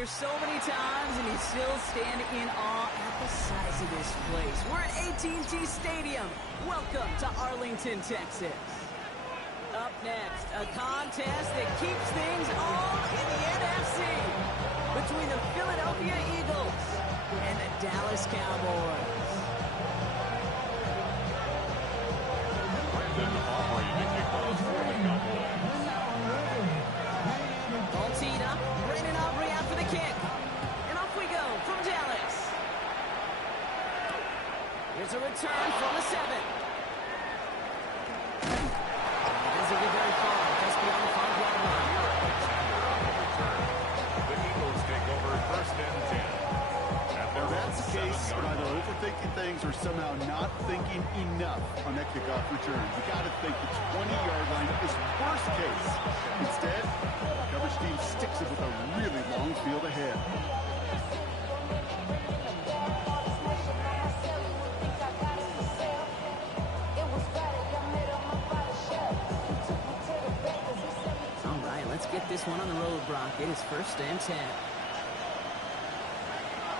here so many times, and he's still standing in awe at the size of this place. We're at AT&T Stadium. Welcome to Arlington, Texas. Up next, a contest that keeps things all in the NFC between the Philadelphia Eagles and the Dallas Cowboys. Ball teed up, Brandon Aubrey out for the kick. And off we go from Dallas. Here's a return from the 7. It doesn't get very far, just beyond the 5-yard line. The Eagles take over 1st and 10. If that's the case, you're either overthinking things or somehow not thinking enough on that kickoff return. You got to think the 20-yard line is worst case. Instead, the coverage team sticks it with a really long field ahead. All right, let's get this one on the road, Brock. It is 1st and 10.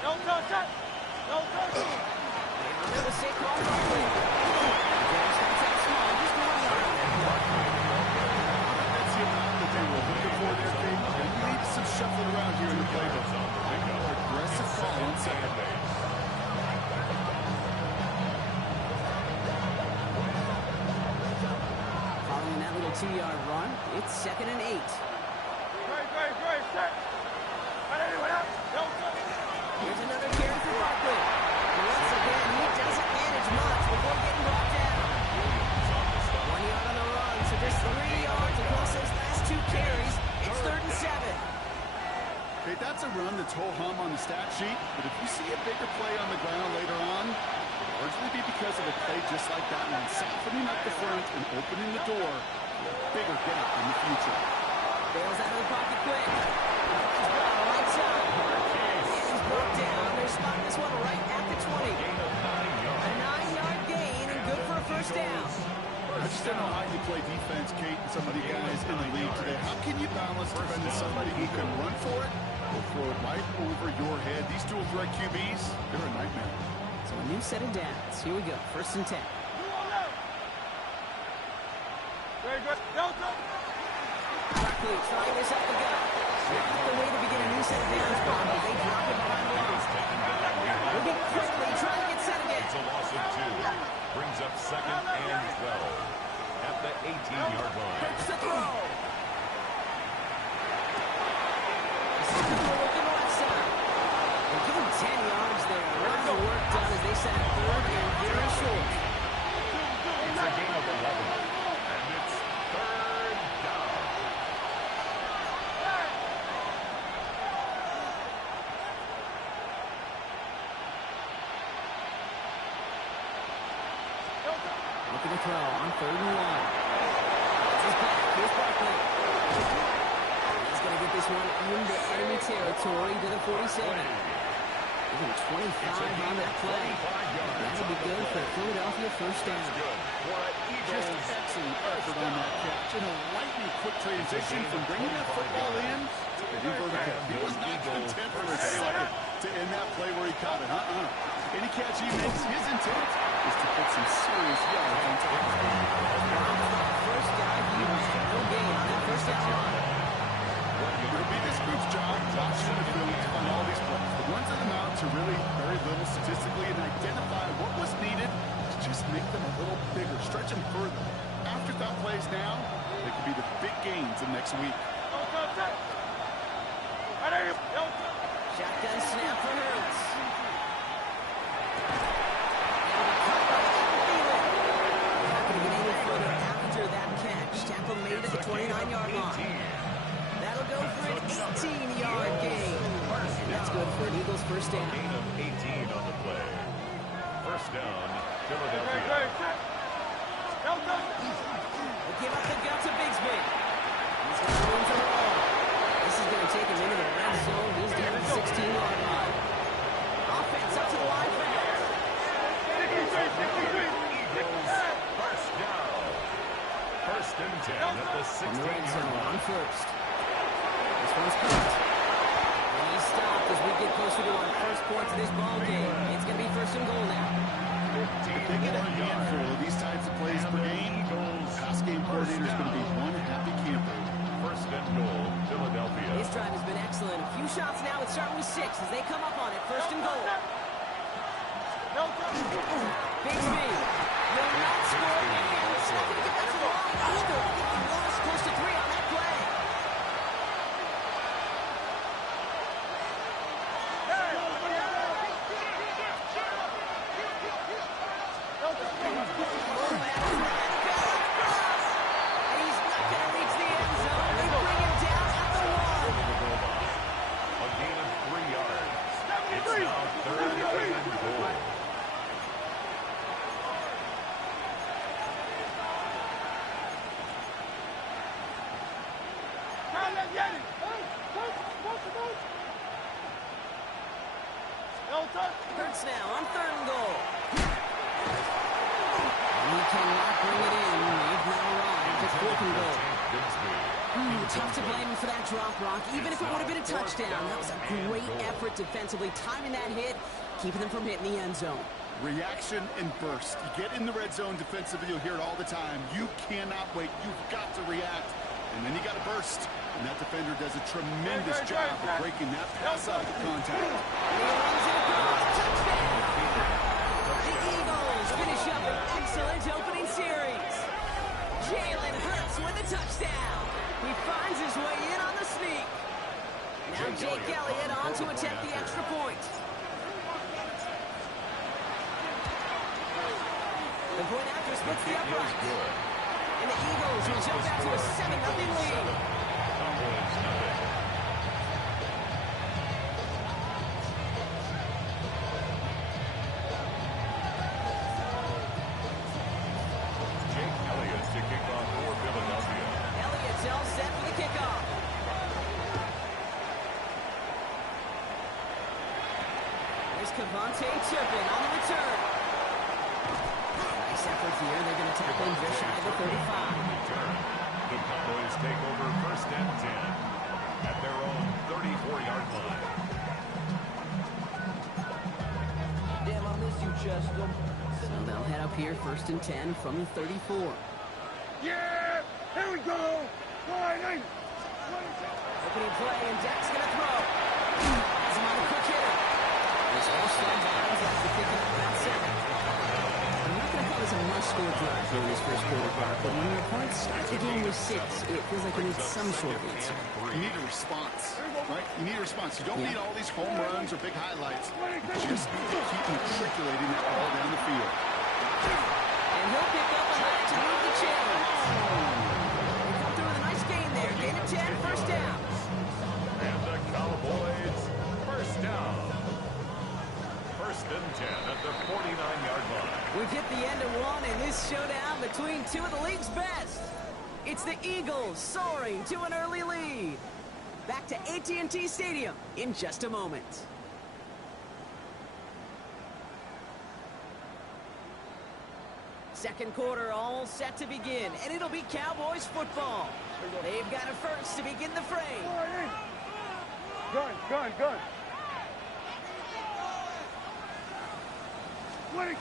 Don't touch it! Don't touch it! Another safe call Barkley. Dallas starts out small, just 1 yard. That's the amount that they were looking for there, Kate. They need some shuffling around here in the playbook. Aggressive call on second base. Following that little 2-yard run, it's 2nd and 8. Great, set! But anyone else? Don't touch it! Here's another carry for Barkley. Once again, he doesn't manage much before getting brought down. 1 yard on the run, so just 3 yards across those last 2 carries. It's 3rd and 7. Okay, that's a run that's ho-hum on the stat sheet, but if you see a bigger play on the ground later on, it'll largely be because of a play just like that one, softening up the front and opening the door for a bigger gap in the future. Bails out of the pocket quick. Right side. He's brought down. They're spotting this one right at the 20. A 9-yard gain and good for a 1st down. I just don't know how you play defense, Kate, and some of the guys in the league today. How can you balance defending somebody who can run for it or throw it right over your head? These dual threat QBs, they're a nightmare. So a new set of downs. Here we go. 1st and 10. Very good. Don't touch it! Barkley trying this up the gut. Not the way to begin a new set of downs, Bob, but they drop it behind the line. Looking quickly, trying to get set again. It's a loss of 2. Brings up 2nd and 12 at the 18-yard line. Takes the throw. This is the look in the left side. They're giving 10 yards there. A lot of work done as they set up 3rd and very short. It's a gain of 11. And it's 3rd down. Looking to throw on 3rd and 1. It's his back. Here's Barkley. He's going to get this one into enemy territory to the 47. Even 25 on that play. That'll be good for Philadelphia 1st down. Just excellent effort on that catch. In a lightning quick transition from bringing that football in to the vertical. He was not content for a day like it to end that play where he caught it. Any catch he makes, his intent is to put some serious yards on top. First dive used. No gain on that 1st down run. It'll be this group's job watching the film to find all these plays. The ones that amount to really very little statistically and identify what was needed to just make them a little bigger, stretch them further. Afterthought plays now, they could be the big gains in next week. Don't touch it! Don't touch it! Shotgun snap for Hurts. Not going to get any further after that catch. Tackle made at the 29-yard line. That'll go for an 18-yard gain. That's good for an Eagles 1st down. Gain of 18 on the play. 1st down, Philadelphia. Great. Don't touch it! We'll give up the guts of Bigsby. He's got room to roll. This is going to take him into the red zone. He's down at the 16-yard line. Offense up to the line fast. 63. Eagles, 1st down. 1st and 10 at the 16-yard line. On 1st. This one's caught. He's to go on first points of this ball game. It's going to be first and goal now. If they get a handful of these types of plays per game, pass game coordinator is going to be one happy camper. First and goal, Philadelphia. This drive has been excellent. A few shots now. It's starting with 6 as they come up on it. First and goal. Bigsby will not score again. It's not going to get that long either. I think he lost close to 3 on that play. Hurts now on third and goal. He cannot bring it in. They've now arrived at fourth and goal. Tough to blame him for that drop, Rock. Even if it would have been a touchdown, that was a great effort defensively, timing that hit, keeping them from hitting the end zone. Reaction and burst. You get in the red zone defensively, you'll hear it all the time. You cannot wait. You've got to react. And then you got to burst. And that defender does a tremendous job of breaking that pass out of contact. He runs it across. Touchdown! The Eagles finish up an excellent opening series. Jalen Hurts with a touchdown. He finds his way in on the sneak. Now Jake Elliott on to attempt the extra point. The point after splits the upright. And the Eagles will jump out to a 7-0 lead. Jake Elliott to kick off for Philadelphia. Elliott's all set for the kickoff. There's Kevontae Turpin on the return. Nice effort here. They're going to tackle him just shy of the 35. The Cowboys take over first and 10 at their own 34-yard line. Damn, I miss you, Chester. So they'll head up here first and 10 from the 34. Yeah! Here we go! Sliding! Opening play, and Dak's going to throw. Has him on the quick hitter. This all slide downs after picking up about 7. I'm not going to call this a must-score drive during this first quarter, Brock, but when your opponent starts the game with 6, it feels like it needs some sort of answer. You need a response, right? You need a response. You don't need all these home runs or big highlights. You just need to keep matriculating that ball down the field. And he'll pick up a line to move the chains. They come through with a nice gain there. Gain of 10, first down. And the Cowboys first down. First and 10 at the 49-yard line. We've hit the end of one in this showdown between two of the league's best. It's the Eagles soaring to an early lead. Back to AT&T Stadium in just a moment. Second quarter all set to begin, and it'll be Cowboys football. They've got it first to begin the fray. Gun! Ooh, right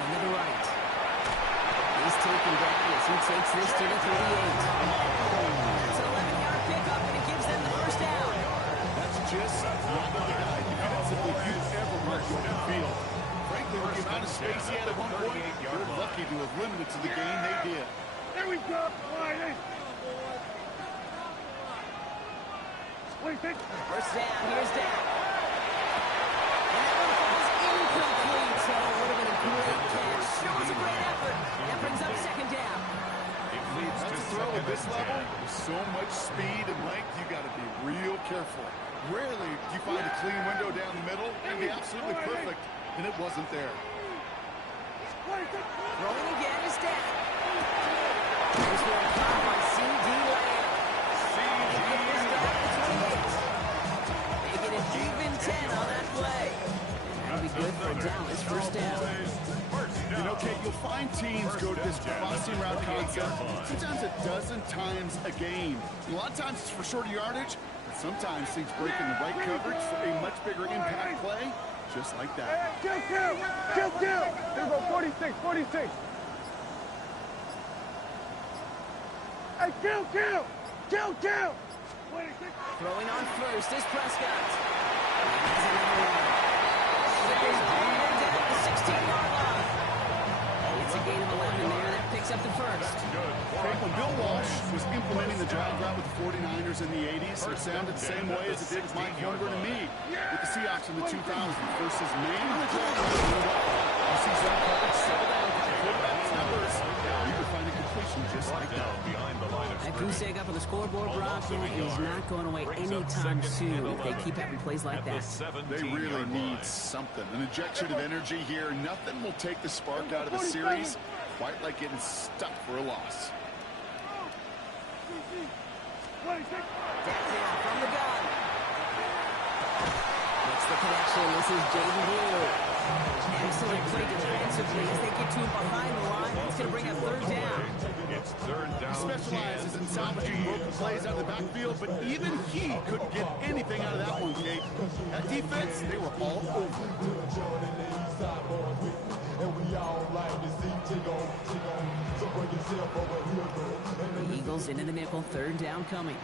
into the right. He's taken down as he takes this to the 38. That's an 11-yard pickup, and it gives them the first down. That's just not the guy defensively you've ever worked on the field. Frankly, with the amount of space he had at one point, you're lucky to have limited to the game they did. There we go! Sliding! First down, here's Dak. And that one falls incomplete. So it would have been a great catch. Shows a great effort. That brings up second down. It leads to That's a throw at this level. With so much speed and length, you got to be real careful. Rarely do you find a clean window down the middle. It'd be absolutely perfect, and it wasn't there. Rolling again is Dak. Here's where a caught by C.D. Lamb. Making it even 10 on that play. That'll be good for Dallas first down. You know, Kate, you'll find teams go to this crossing route concept sometimes a dozen times a game. A lot of times it's for shorter yardage. Sometimes things break in the right coverage for a much bigger impact play, just like that. Kill! Here we go, 46. Hey, kill! 26. Throwing on first is Prescott. Has another one. Slippers all the way down the 16-yard line. It's a gain of 11 there. That picks up the first. Frank, when Bill Walsh was implementing the drag route with the 49ers in the 80s, it sounded the same way as it did with Mike Holmgren and me with the Seahawks in the 2000s versus man in the drag route. You see zone coverage settle down to the quarterback's numbers. You can find a completion just like that. That goose egg up on the scoreboard, Brock, is not going away anytime soon if they keep having plays like that. They really need something. An injection of energy here. Nothing will take the spark out of the series quite like getting stuck for a loss. Down from the gun. Makes the connection. This is Jaden Blue. Excellent play defensively as they get to him behind the line. It's going to bring up third down. It's third down. He specializes in salvaging broken plays out of the backfield, but even he couldn't get anything out of that one, Kate. That defense, they were all over it. The Eagles into the nickel. Third down coming.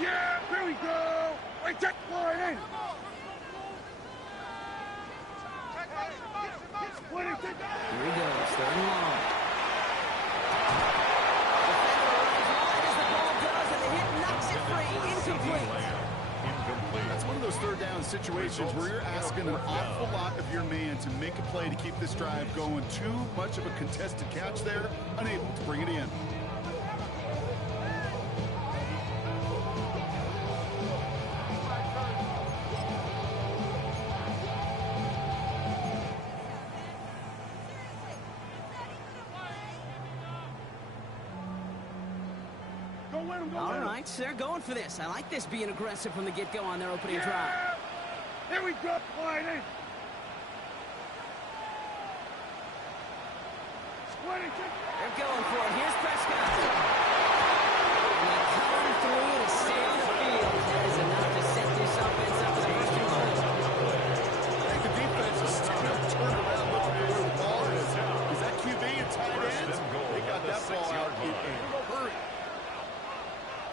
Yeah, here we go. Wait, check line in. Here he goes. Third and long. As the ball does, and the hit knocks it free. Incomplete. That's one of those third down situations where you're asking an awful lot of your man to make a play to keep this drive going. Too much of a contested catch there, unable to bring it in. All right, they're going for this. I like this being aggressive from the get-go on their opening drive. Here we go, line in. They're going for it. Here's Prescott. And they come through to stay on the field. That is enough to set this offense up for the first and goal. I think the defense is still turned around looking for where the ball is. Is that QB and tight ends? They got that ball out in a hurry.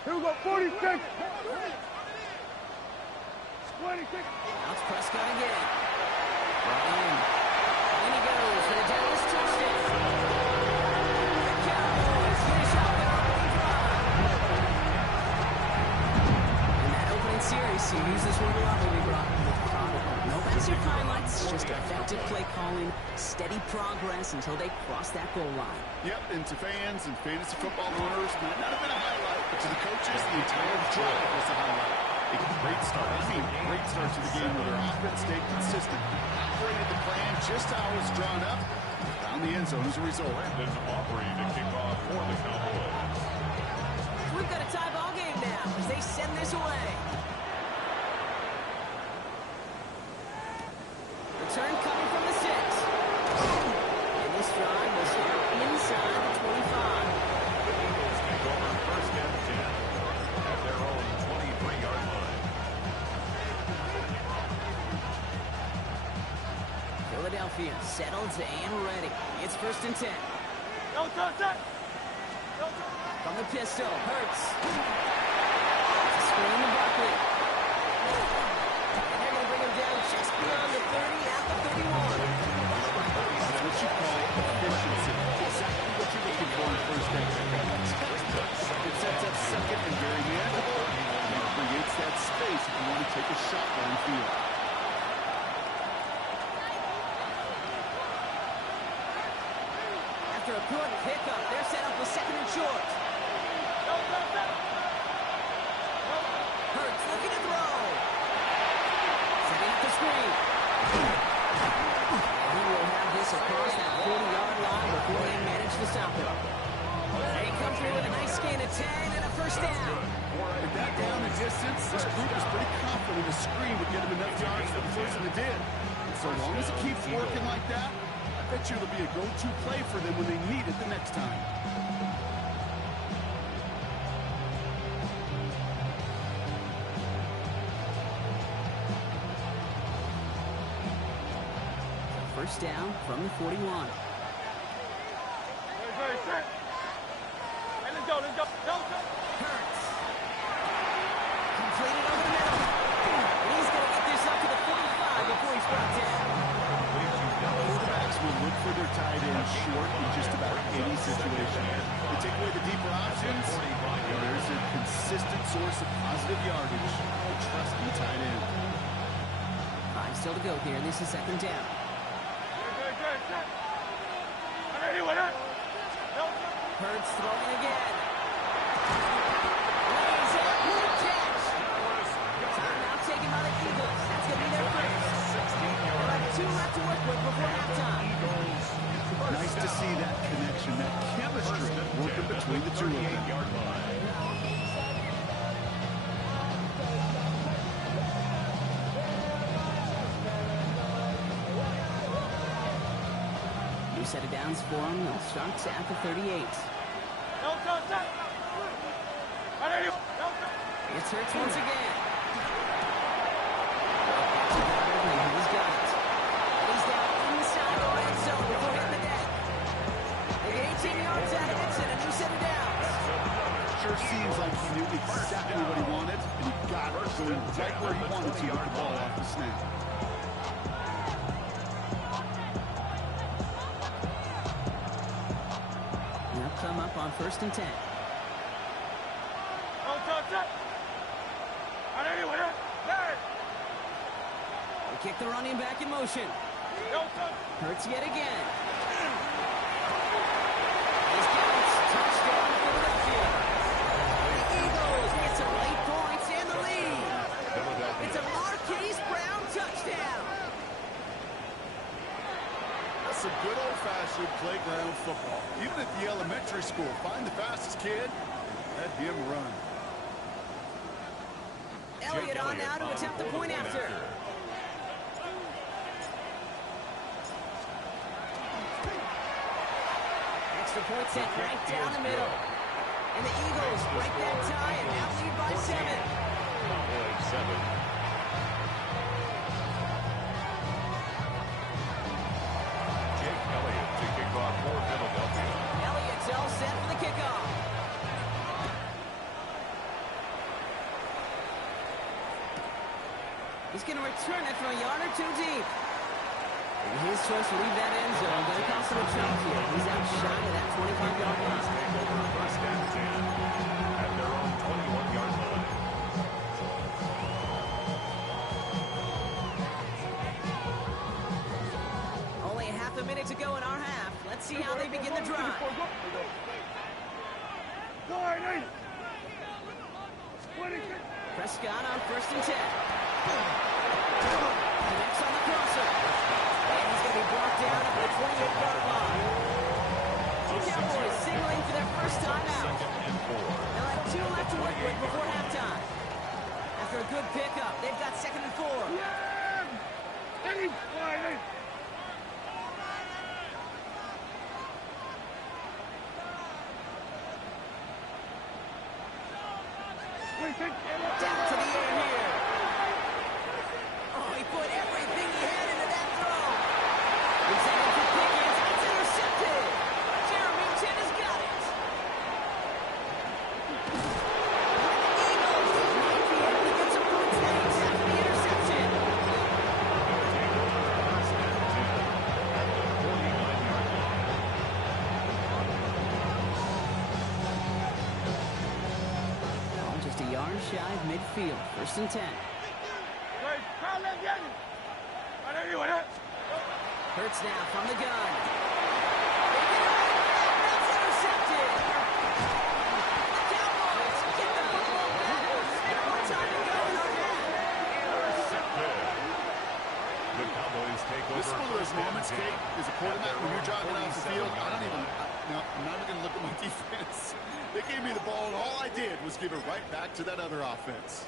Here we go, 46. 26. Now it's Prescott again. And he goes for the Dallas touchdown. The Cowboys finish off their opening drive. In that opening series, you use this word a lot, maybe, Brock. No massive highlights, just effective play calling, steady progress until they cross that goal line. Yep, and to fans and fantasy football owners, might not have been a highlight, but to the coaches, the entire drive was a highlight. A great start. Great start to the game where their offense stayed consistent, operated the plan just how it was drawn up, found the end zone as a result. Brandon Aubrey to kick off for the Cowboys. We've got a tie ball game now as they send this away. Return coming from the 6. And this drive will start inside the 25. Eagles take over first and 10 at their own 23-yard line. Philadelphia settled and ready. It's first and 10. From the pistol, Hurts. It's a screen to Buckley. And they're going to bring him down just beyond the 30 at the 31. That's what you call efficiency. Exactly what you're looking for in first down. It sets up second and very manageable. It creates that space if you want to take a shot downfield. After a good pickup, they're set up with second and short. Hurts looking to throw. Setting up the screen. He will have this across that 40-yard line before they manage to stop him. They come through with a nice gain of 10 and a first down. With that down the distance, this group is pretty confident the screen would get him enough yards for the person that did. And so long as it keeps working like that, I bet you it'll be a go-to play for them when they need it the next time. First down from the 41. Ready, set. Hey, let's go, let's go. Hurts. Completed over the middle. And he's going to get this up to the 45 before he's brought down. Quarterbacks will look for their tight end short in just about any situation. They take away the deeper options, and there's a consistent source of positive yardage. A trusty tight end. 5 still to go here. This is second down. Hurts throwing again. Lays it. Good catch. Timeout taken by the Eagles. That's going to be their first. They'll have 2 left to work with before halftime. Nice to see that connection, that chemistry working between the two of them. New set of downs for them. They'll start at the 38. It's Hurts once again. He's got it. He's down inside the red zone before hitting the deck. They get 18 yards out of it and a new set of downs. Sure seems like he knew exactly what he wanted, and he got it going right where he wanted to with the ball off the snap. They'll come up on 1st and 10. They kick the running back in motion. Hurts yet again. He's got it. Touchdown Philadelphia. The Eagles get some late points and the lead. It's a Marquise Brown touchdown. That's some good old-fashioned playground football. Even at the elementary school, find the fastest kid, let him run. Elliott on now to attempt the point after. Extra point set right down the middle. And the Eagles break that tie and now lead by 7. Jake Elliott to kick off for Philadelphia. Elliott's all set for the kickoff. He's going to return it from a yard or 2 deep. And his choice to leave that end zone. Going to cost him a jump here. He's out shy of that 25-yard line. Take over 1st and 10 at their own 21-yard line. Only a half a minute to go in our half. Let's see how they begin the drive. Prescott on 1st and 10. Connects on the crosser. And he's going to be brought down at the 28-yard line. The Cowboys signaling for their first time out. They'll have 2 left to work with before halftime. After a good pickup, they've got 2nd and 4. Down to the air here. Oh, he put everything he had into that throw. He's headed for Pickens. It's intercepted. Jeremy Chin has got it. The Eagles might be able to get some points heading after the interception. Just a yard shy of midfield. 1st and 10. Hurts now from the gun. That's intercepted. The Cowboys get the football back. More time to go in our half. Intercepted. The Cowboys take over. This is one of those moments, Kate, as a quarterback, when you're driving off the field, I'm not even going to look at my defense. They gave me the ball, and all I did was give it right back to that other offense.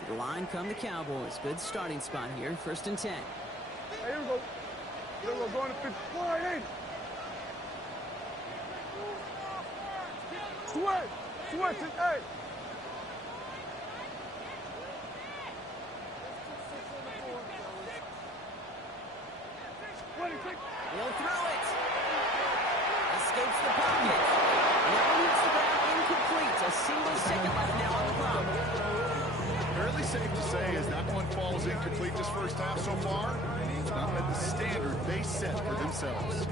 To the line come the Cowboys. Good starting spot here. 1st and 10. Hey, here we go. Here we go. Going to 54. Switch it. Hey. He'll throw it. Escapes the pocket. Now hits the ground incomplete. A single second left now on the clock. Fairly safe to say as that one falls incomplete this first half so far. It's not met the standard they set for themselves.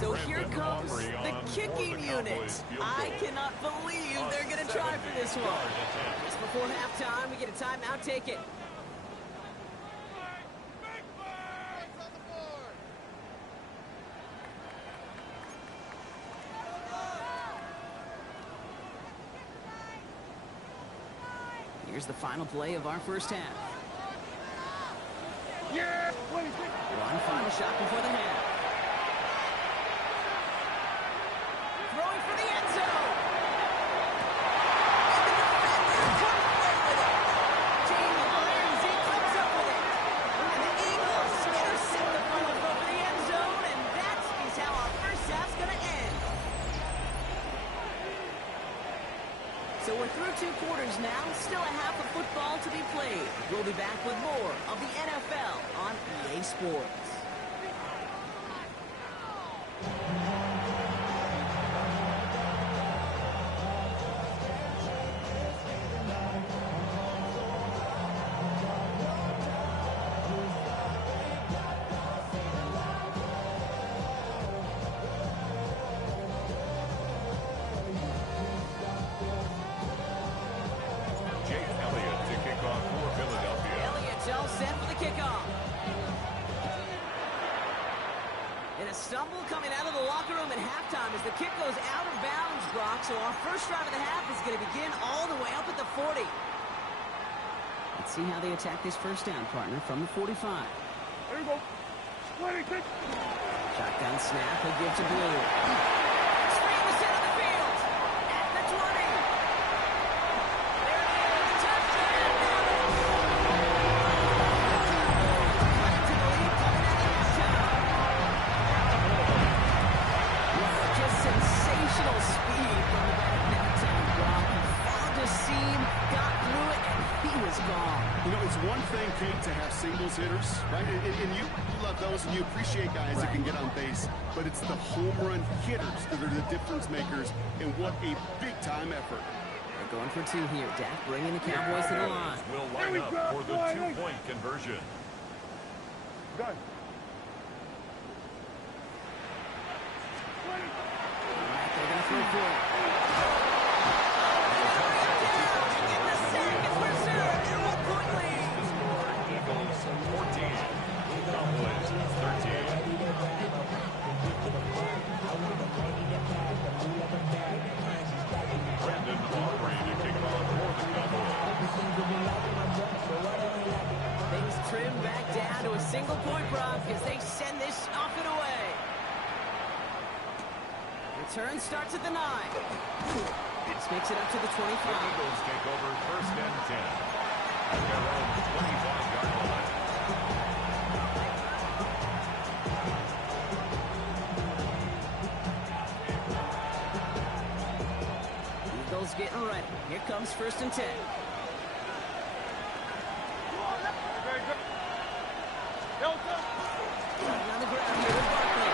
So here comes the kicking unit. I cannot believe they're going to try for this one. Just before halftime, we get a timeout. Take it. Here's the final play of our first half. Yeah! One final shot before the half. Throwing for the end zone. And the defender comes away with it. Jamie Ramsey comes up with it. And the Eagles intercept the final throw for the end zone. And that is how our first half's going to end. So we're through 2 quarters now. Still a half of football to be played. We'll be back with more of the NFL on EA Sports. Stumble coming out of the locker room at halftime as the kick goes out of bounds, Brock. So our first drive of the half is going to begin all the way up at the 40. Let's see how they attack this first down, partner, from the 45. There you go. Splitting kick. Shotgun snap, he'll give to Blue. Screen the center of the field. At the 20. There it is. Touchdown. Cutting to the lead coming out of halftime. Just sensational speed from the back that time, Brock. Found a seam, got through it, and he was gone. You know, it's one thing, Kate, to have singles hitters, right? And you love those, and you appreciate guys that can get on base. But it's the home run hitters that are the difference makers, and what a big-time effort. They're going for 2 here. Dak bringing the Cowboys to the line. Will line up for the 2-point conversion. Done. They're going to throw for it. Eagles 14, Cowboys 13. Brandon Aubrey to kick it off for the Cowboys. Things trim back down to a single point, Brock, as they send this off and away. Return starts at the 9. This makes it up to the 25. Eagles take over first and 10. At their own 25-yard line. Eagles getting ready. Here comes first and 10. Very good. Delta. On the ground here with Barkley.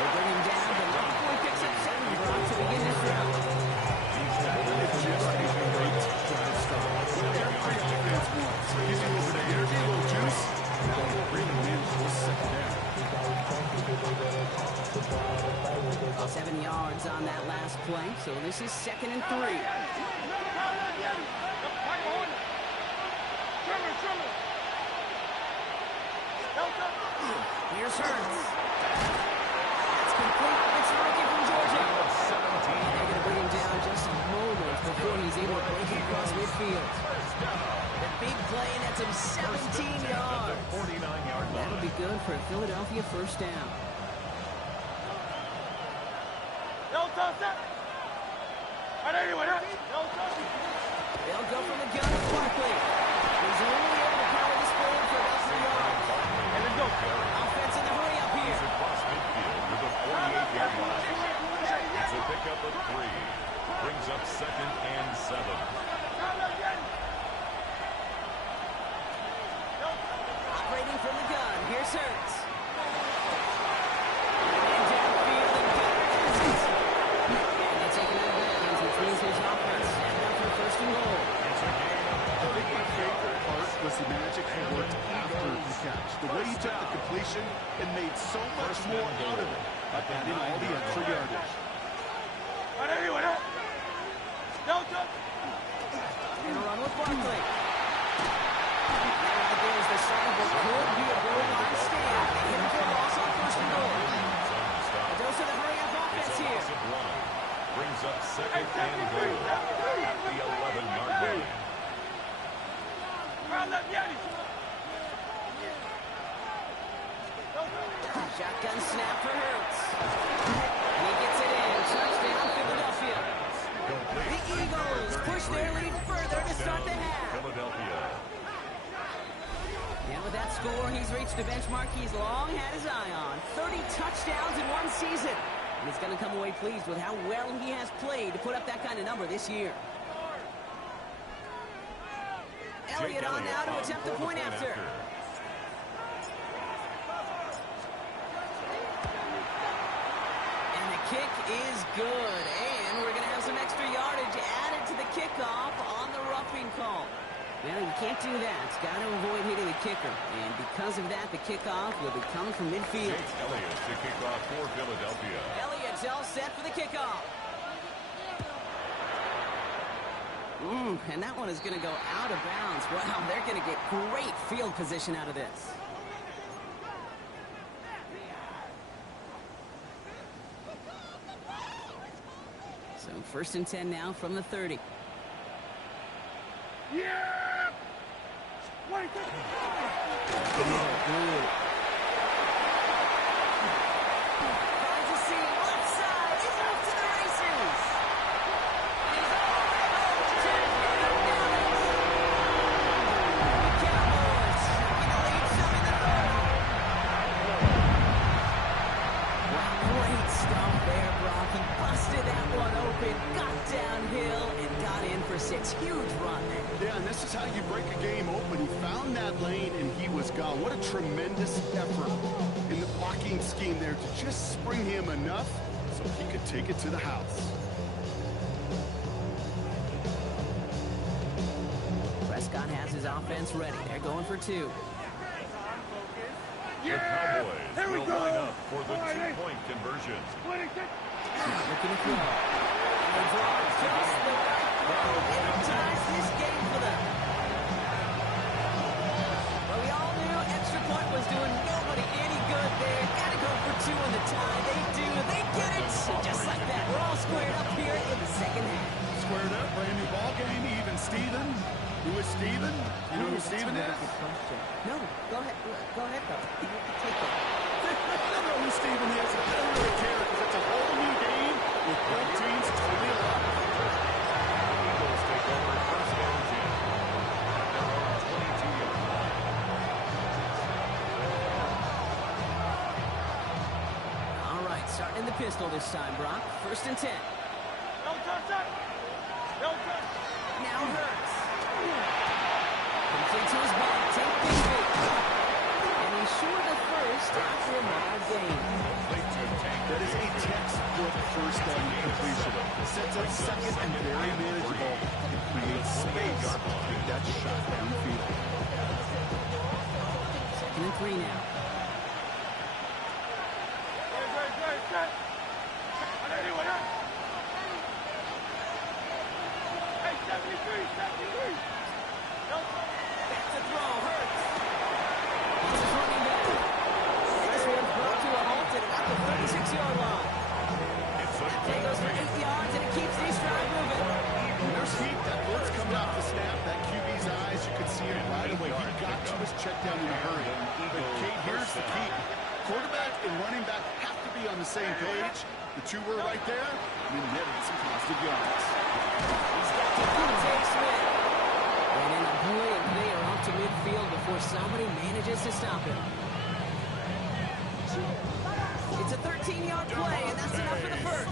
They bring him down, but Barkley picks up 7 Brock to begin this round. He's over the energy, a little juice. Now he'll bring him in for the second down. 7 yards on that last play, so this is 2nd and 3. Here's Hurts. That's complete. It's a rookie from Georgia. They're going to bring him down just a moment before he's able to break it across midfield. The big play, and that's him 17 yards. 49-yard line. That'll be good for a Philadelphia first down. They'll go from the gun with Barkley. He's only able to power this forward for about 3 yards. And then go. Offense in the hurry up here. He's across midfield with a 48-yard line. It's a pickup of 3. Brings up 2nd and 7. completion and made so much more out of it by adding all the extra yardage. And a run with Barkley. Now there's the start of what could be a goal line stand. They hit for a loss on first and goal. A dose of the hurry-up offense here. Brings up second and goal at the 11-yard line. Shotgun snap for Hurts. And he gets it in. Touchdown, Philadelphia. The Eagles push their lead further to start the half. Philadelphia. And with that score, he's reached a benchmark he's long had his eye on. 30 touchdowns in one season. And he's going to come away pleased with how well he has played to put up that kind of number this year. Elliott on now to attempt the point after. And the kick is good. And we're going to have some extra yardage added to the kickoff on the roughing call. Well, you can't do that. It's got to avoid hitting the kicker. And because of that, the kickoff will be coming from midfield. Elliott to kick off for Philadelphia. Elliott's all set for the kickoff. And that one is going to go out of bounds. Wow, they're going to get great field position out of this. So 1st and 10 now from the 30. Yeah! Wait, Good. Finds a seam, left side, he's off to the races. And he's all to the Cowboys taking the lead some in the third. Wow, great stuff there, Brock. He busted that one open, got downhill, and got in for 6. Huge run there. Yeah, and this is how you break a game open. He found that lane, and he was gone. What a tremendous effort in the blocking scheme there to just spring him enough so he could take it to the house. Prescott has his offense ready. They're going for 2. The Cowboys will line up for the 2-point conversion. Looking to throw. And the draw just the right throw. And it ties this game for them. Well, we all knew extra point was doing nobody any good there. Got to go for 2 in the tie. They do. They get it. Just like that. We're all squared up here in the second half. Squared up, brand new ball game, even Steven. Who is Steven? You know who Steven is? No, go ahead. Go ahead, though. You can take it. I don't know who Steven is. I don't really care because it's a whole new game with both teams totally alive. Eagles take over 1st and 10 at their own 22-yard line. All right, starting in the pistol this time, Brock. 1st and 10. Now Hurts. Complete to his back. Take big big. And he's short of first after a mild gain. That is a textbook first down completion. Sets up second and very manageable. It creates space to get that shot downfield. 2nd and 3 now. Back to throw. Hurts. He's his running back. This one's brought to a halt at about the 36-yard line. He goes for 8 yards, and it keeps these drive moving. There's heat. That blitz coming off the snap. That QB's eyes, you could see it right away. He got to his check down in a hurry. But Kate, here's the key. Quarterback and running back have to be on the same page. The two were right there, and then netted some positive yards. He's got to Devontae Smith. And in a blink, they are off to midfield before somebody manages to stop him. It's a 13-yard play, and that's enough for the first.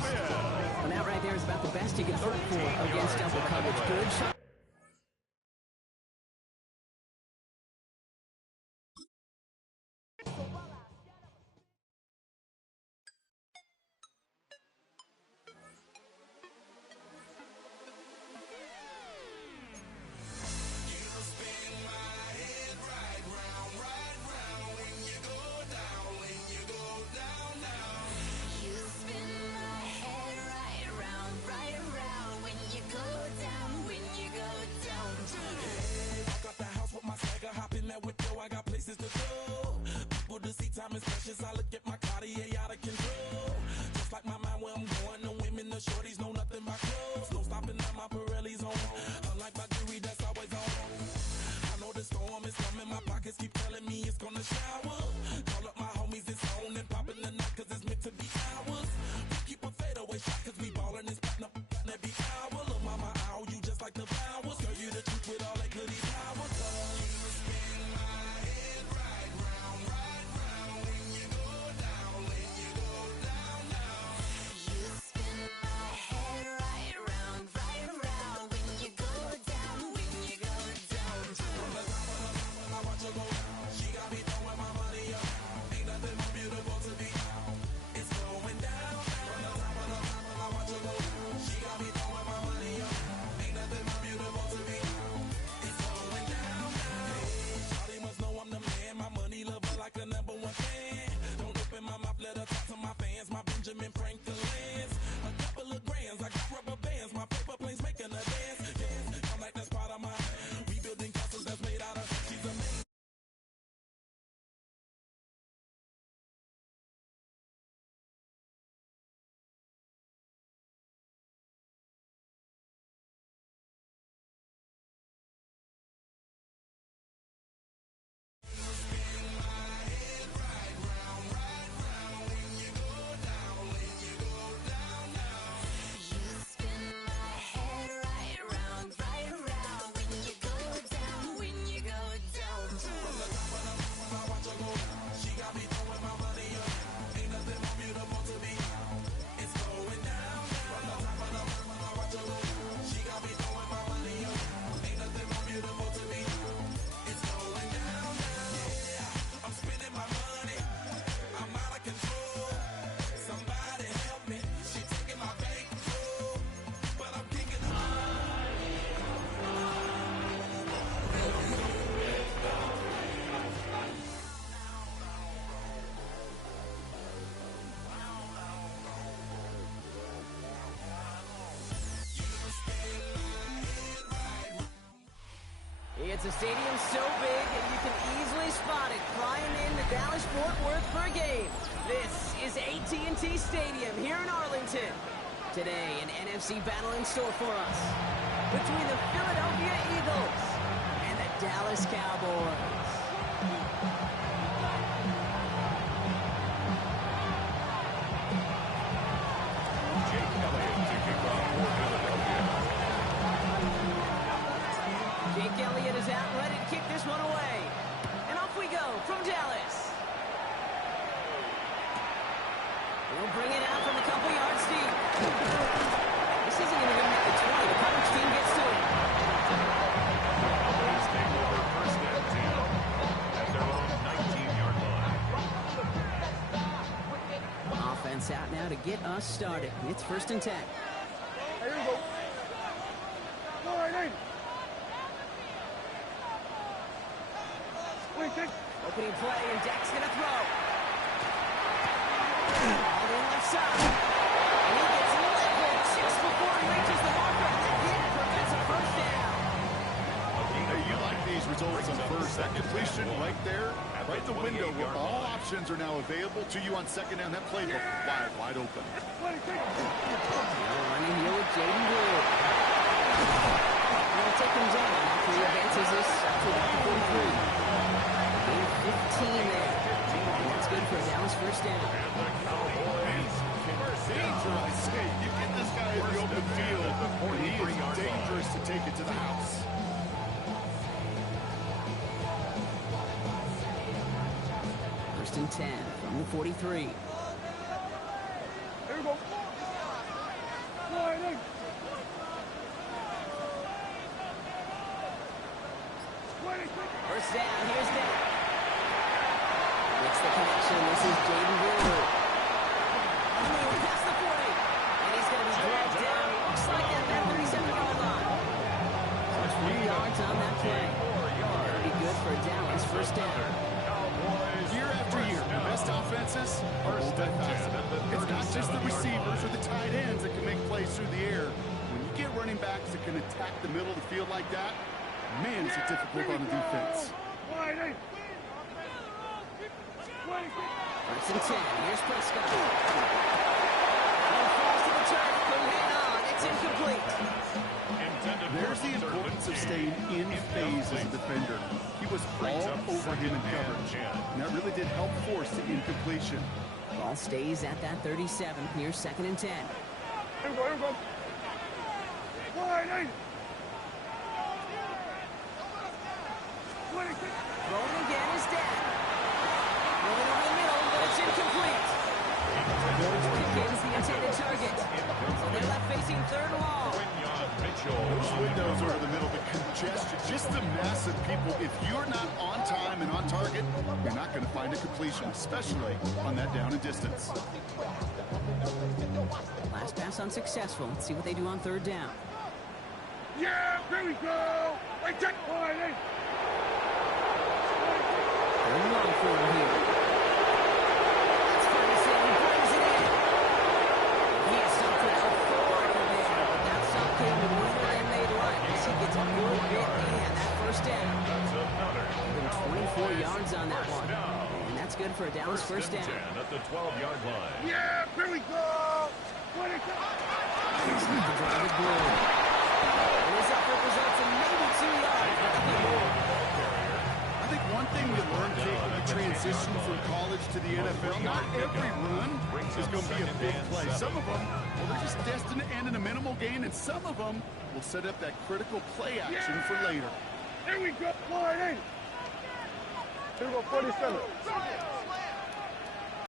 And that right there is about the best you can hope for against double coverage. Good shot. time is precious. I look at my Cartier out of control. Just like my mind where I'm going. The women, the shorties know nothing but clothes. No stopping at my Pirelli's on. Unlike my jewelry that's always on. I know the storm is coming. My pockets keep telling me it's gonna shower. Call up my homies, it's on and popping the night 'cause it's meant to be ours. We keep a fadeaway shot 'cause we ballin' and spotting up every hour. Look, mama, ow, you just like the flowers. Girl, you the truth with all that goody powers. You spin my head right round when you go down, when you go down, down. You spin my head right round when you go down, when you go down. From the top when I watch her go down, she got me throwing my money up. Ain't nothing more beautiful to me. It's going down. From the top when I watch her go down, she got me throwing my money up. Ain't nothing more beautiful to me. It's going down. Hey, shawty must know I'm the man. My money lover like a #1 fan. Don't open my mouth, let her talk to my fans. My Benjamin Franklin's. A couple of grands, I got rubber bands. My paper planes making a dance. Yes, I'm like that's part of my rebuilding castles that's made out of. She's amazing. You spin my head right round when you go down, when you go down. From the top when I watch her go down, she got me throwing my money up. Ain't nothing more beautiful to me. It's going down. From the top when I watch her go down, she got me throwing my money up. Ain't nothing more beautiful to me. It's going down. Yeah, I'm spending my money. I'm out of control. Somebody help me. She taking my bankroll, but I'm kicking it. It's a stadium so big that you can easily spot it flying into Dallas-Fort Worth for a game. This is AT&T Stadium here in Arlington. Today, an NFC battle in store for us between the Philadelphia Eagles and the Dallas Cowboys. Jake Elliott to kick off for Philadelphia. Jake Elliott is out, ready to kick this one away. And off we go from Dallas. We'll bring it out from a couple yards deep. This isn't even going to make the 20. The coverage team gets to it. Cowboys take over first and 10 at their own 19-yard line. Offense out now to get us started. It's 1st and 10. Here we go. Go right in. Wait, take. Opening play, and Dak's going to throw. Ball to the left side. And he gets leveled just before he reaches the marker. Again, prevents a first down. Hey, you like these results on first. That completion right there, right the window where all options are now available to you on second down. That playbook wide open. Wait, take. Now running here with Jaden Blue. They'll take him down after he advances this to about the 43. Gain 15 there. And that's good for a Dallas first down. And the Cowboys first Danger, I down. say. You get this guy in the open field, and he is 43-yard line. dangerous to take it to the house. First and 10 from the 43. Here we go. Go right in. First down, here's Dak. Gets the connection. This is Jaden Blue. Moving past the 40. And he's going to be dragged down. Looks like at that 37-yard line. That's 3 yards on that play. That'll be good for Dallas. First down. Cowboys Year after year, the best offenses are multifaceted. It's not just the receivers or the tight ends that can make plays through the air. When you get running backs that can attack the middle of the field like that, man, is it difficult on the defense. Right in. First and 10. Here's Prescott. And falls to the turf. Couldn't hang on. It's incomplete. There's the importance of staying in phase as a defender. He was all over him in coverage. And that really did help force the incompletion. Ball stays at that 37. Here's second and 10. Here we go. Wide. Rolling again is dead. Rolling over the middle, but it's incomplete. Begins the intended target. So they're left facing third and long. Those windows over the middle, the congestion, just the mass of people. If you're not on time and on target, you're not going to find a completion, especially on that down and distance. Last pass unsuccessful. Let's see what they do on third down. Yeah, here we go. Right check. Wide. Third and long for him here. That's Ferguson. He brings it in. He has something out forward there, but that stop came later than they'd like as he gets a good bit in that first down. Even 24 yards on that one. And that's good for a Dallas first down. At the 12-yard line. Yeah, here we go. He's not the drive with glory. And his effort results in maybe 2 yards, but nothing more. I think one thing we learned, Jake, when you transition from college to the NFL, not every run is going to be a big play. Some of them, well, they're just destined to end in a minimal gain, and some of them will set up that critical play action for later. Here we go. Wide. Here we go, 47.